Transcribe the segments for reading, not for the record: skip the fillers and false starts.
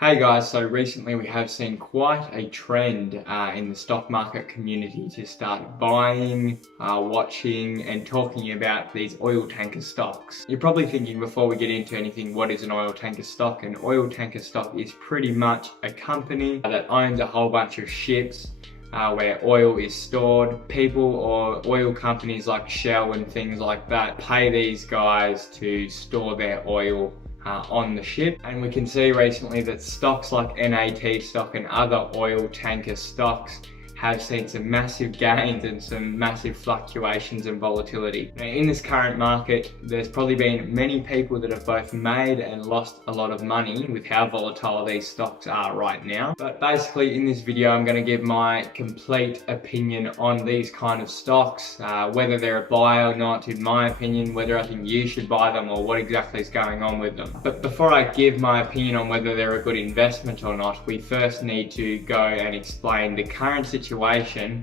Hey guys, so recently we have seen quite a trend in the stock market community to start buying, watching and talking about these oil tanker stocks. You're probably thinking before we get into anything, what is an oil tanker stock? An oil tanker stock is pretty much a company that owns a whole bunch of ships where oil is stored. People or oil companies like Shell and things like that pay these guys to store their oil on the ship. And we can see recently that stocks like NAT stock and other oil tanker stocks have seen some massive gains and some massive fluctuations and volatility. Now, in this current market, there's probably been many people that have both made and lost a lot of money with how volatile these stocks are right now. But basically in this video, I'm going to give my complete opinion on these kind of stocks, whether they're a buy or not, in my opinion, whether I think you should buy them or what exactly is going on with them. But before I give my opinion on whether they're a good investment or not, we first need to go and explain the current situation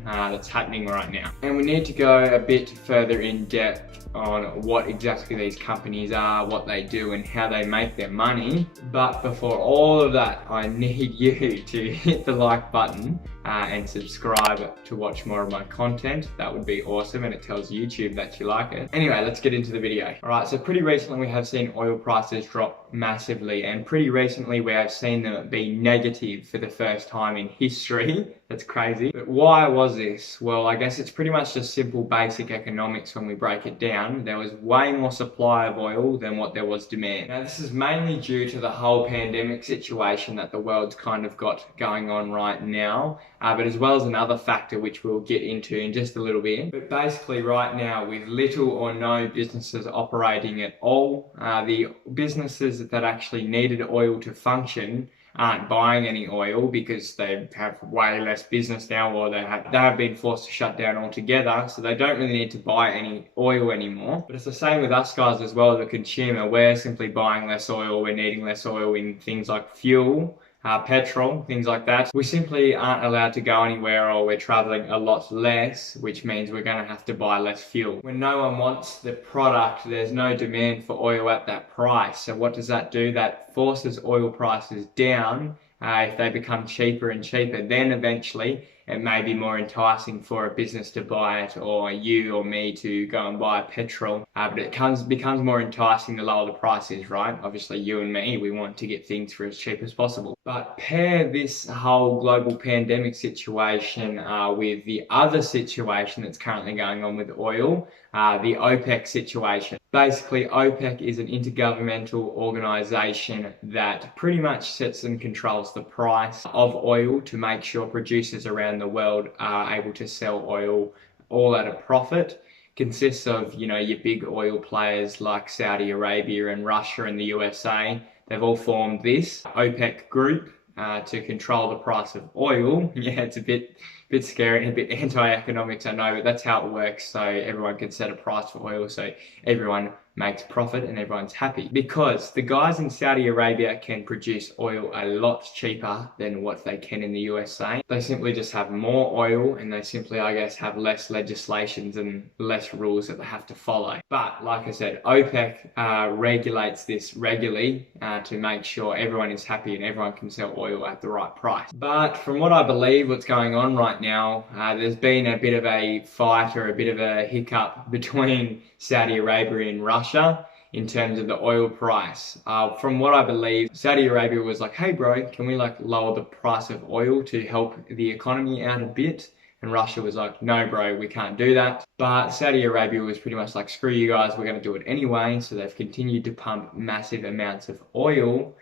that's happening right now. And we need to go a bit further in depth on what exactly these companies are, what they do and how they make their money. But before all of that, I need you to hit the like button and subscribe to watch more of my content. That would be awesome, and it tells YouTube that you like it. Anyway, let's get into the video. Alright, so pretty recently we have seen oil prices drop massively, and pretty recently we have seen them be negative for the first time in history. That's crazy. But why was this? Well, I guess it's pretty much just simple basic economics when we break it down. There was way more supply of oil than what there was demand. Now, this is mainly due to the whole pandemic situation that the world's kind of got going on right now, but as well as another factor which we'll get into in just a little bit. But basically right now, with little or no businesses operating at all, the businesses that actually needed oil to function aren't buying any oil because they have way less business now, or they have been forced to shut down altogether, so they don't really need to buy any oil anymore. But it's the same with us guys as well, the consumer. We're simply buying less oil, we're needing less oil in things like fuel, petrol, things like that. We simply aren't allowed to go anywhere, or we're traveling a lot less, which means we're going to have to buy less fuel. When no one wants the product, there's no demand for oil at that price. So what does that do? That forces oil prices down. If they become cheaper and cheaper, then eventually it may be more enticing for a business to buy it, or you or me to go and buy petrol. But it becomes more enticing the lower the price is, right? Obviously you and me, we want to get things for as cheap as possible. But pair this whole global pandemic situation with the other situation that's currently going on with oil, the OPEC situation. Basically, OPEC is an intergovernmental organization that pretty much sets and controls the price of oil to make sure producers around the world are able to sell oil all at a profit. Consists of, you know, your big oil players like Saudi Arabia and Russia and the USA. They've all formed this OPEC group to control the price of oil. Yeah, it's a bit scary and a bit anti-economics, I know, but that's how it works. So everyone can set a price for oil, so everyone makes profit and everyone's happy. Because the guys in Saudi Arabia can produce oil a lot cheaper than what they can in the USA. They simply just have more oil, and they simply, I guess, have less legislations and less rules that they have to follow. But like I said, OPEC regulates this regularly to make sure everyone is happy and everyone can sell oil at the right price. But from what I believe, what's going on right now, there's been a bit of a fight or a bit of a hiccup between Saudi Arabia and Russia in terms of the oil price. From what I believe, Saudi Arabia was like, hey bro, can we like lower the price of oil to help the economy out a bit? And Russia was like, no bro, we can't do that. But Saudi Arabia was pretty much like, screw you guys, we're going to do it anyway. So they've continued to pump massive amounts of oil,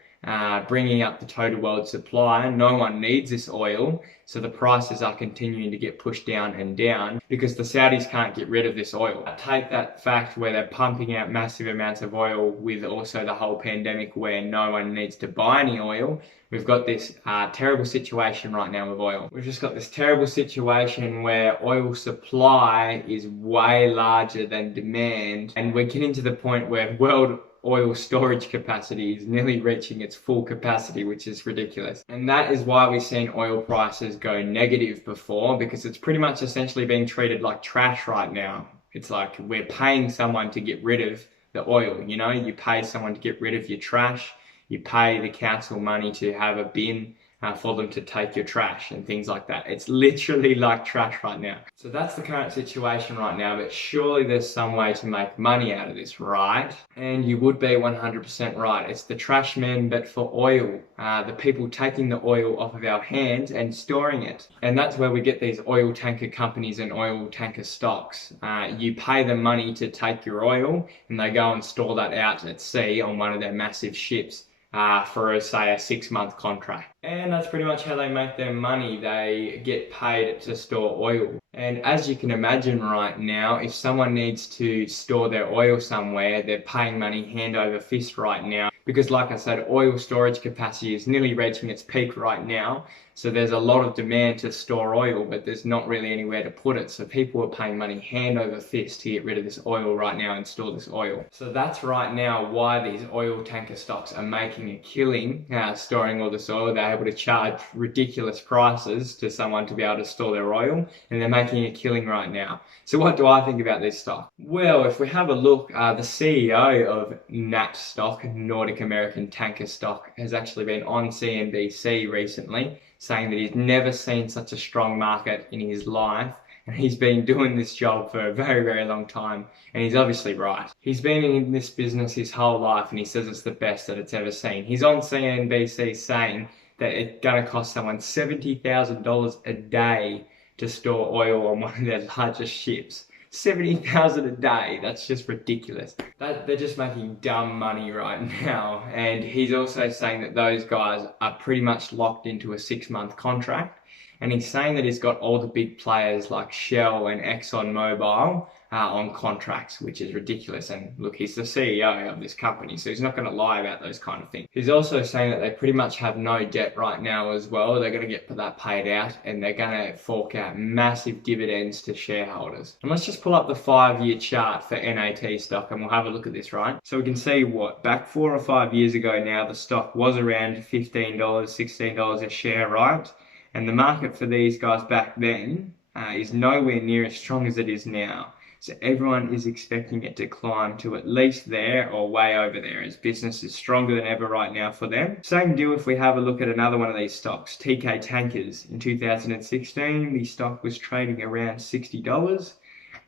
bringing up the total world supply. No one needs this oil, so the prices are continuing to get pushed down and down because the Saudis can't get rid of this oil. Take that fact where they're pumping out massive amounts of oil with also the whole pandemic where no one needs to buy any oil. We've got this terrible situation right now with oil. We've just got this terrible situation where oil supply is way larger than demand, and we're getting to the point where world oil storage capacity is nearly reaching its full capacity, which is ridiculous. And that is why we've seen oil prices go negative before, because it's pretty much essentially being treated like trash right now. It's like we're paying someone to get rid of the oil, you know? You pay someone to get rid of your trash, You pay the council money to have a bin for them to take your trash and things like that. It's literally like trash right now. So that's the current situation right now, but surely there's some way to make money out of this, right? And you would be 100% right. It's the trash men, but for oil. The people taking the oil off of our hands and storing it. And that's where we get these oil tanker companies and oil tanker stocks. You pay them money to take your oil and they go and store that out at sea on one of their massive ships. For say a 6-month contract. And that's pretty much how they make their money. They get paid to store oil. And as you can imagine right now, if someone needs to store their oil somewhere, they're paying money hand over fist right now. Because like I said, oil storage capacity is nearly reaching its peak right now. So there's a lot of demand to store oil, but there's not really anywhere to put it. So people are paying money hand over fist to get rid of this oil right now and store this oil. So that's right now why these oil tanker stocks are making a killing storing all this oil. They're able to charge ridiculous prices to someone to be able to store their oil, and they're making a killing right now. So what do I think about this stock? Well, if we have a look, the CEO of NAT stock, Nordic American Tanker stock, has actually been on CNBC recently, saying that he's never seen such a strong market in his life, and he's been doing this job for a very, very long time, and he's obviously right. He's been in this business his whole life, and he says it's the best that it's ever seen. He's on CNBC saying that it's going to cost someone $70,000 a day to store oil on one of their largest ships. $70,000 a day, that's just ridiculous. They're just making dumb money right now. And he's also saying that those guys are pretty much locked into a 6-month contract. And he's saying that he's got all the big players like Shell and ExxonMobil on contracts, which is ridiculous. And look, he's the CEO of this company, so he's not going to lie about those kind of things. He's also saying that they pretty much have no debt right now as well. They're going to get that paid out, and they're going to fork out massive dividends to shareholders. And let's just pull up the 5-year chart for NAT stock, and we'll have a look at this, right? So we can see back 4 or 5 years ago now, the stock was around $15, $16 a share, right? And the market for these guys back then is nowhere near as strong as it is now. So everyone is expecting it to climb to at least there or way over there, as business is stronger than ever right now for them. Same deal if we have a look at another one of these stocks, TK Tankers. In 2016, the stock was trading around $60.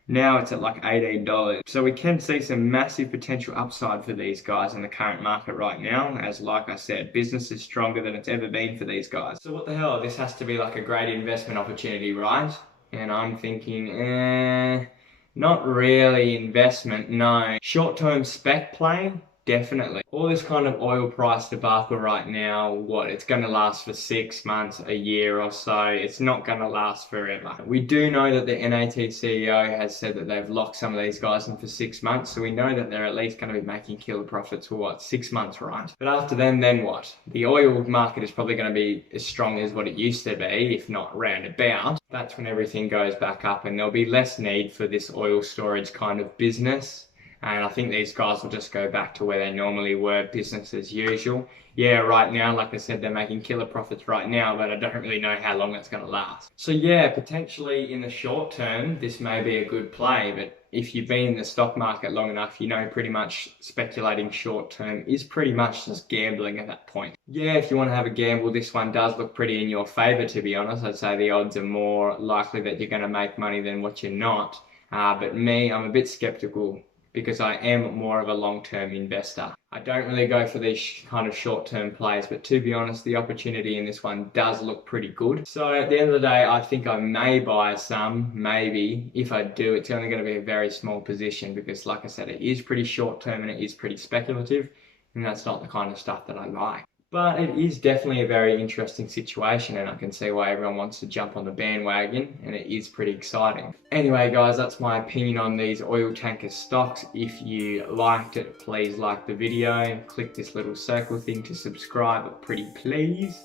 Now it's at like $18. So we can see some massive potential upside for these guys in the current market right now. As like I said, business is stronger than it's ever been for these guys. So what the hell? This has to be like a great investment opportunity, right? And I'm thinking, not really investment, no. Short-term spec play? Definitely. All this kind of oil price debacle right now, it's going to last for 6 months, a year or so. It's not going to last forever. We do know that the NAT CEO has said that they've locked some of these guys in for 6 months, so we know that they're at least going to be making killer profits for 6 months, right? But after then what? The oil market is probably going to be as strong as what it used to be, if not roundabout. That's when everything goes back up, and there'll be less need for this oil storage kind of business. And I think these guys will just go back to where they normally were, business as usual. Yeah, right now, like I said, they're making killer profits right now, but I don't really know how long that's going to last. So yeah, potentially in the short term, this may be a good play, but if you've been in the stock market long enough, you know pretty much speculating short term is pretty much just gambling at that point. Yeah, if you want to have a gamble, this one does look pretty in your favor, to be honest. I'd say the odds are more likely that you're going to make money than what you're not. But me, I'm a bit skeptical, because I am more of a long-term investor. I don't really go for these kind of short-term plays, but to be honest, the opportunity in this one does look pretty good. So at the end of the day, I think I may buy some, maybe. If I do, it's only going to be a very small position, because like I said, it is pretty short-term and it is pretty speculative, and that's not the kind of stuff that I like. But it is definitely a very interesting situation, and I can see why everyone wants to jump on the bandwagon, and it is pretty exciting. Anyway guys, that's my opinion on these oil tanker stocks. If you liked it, please like the video, click this little circle thing to subscribe, pretty please.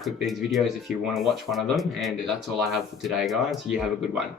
Click these videos if you want to watch one of them, and that's all I have for today guys. You have a good one.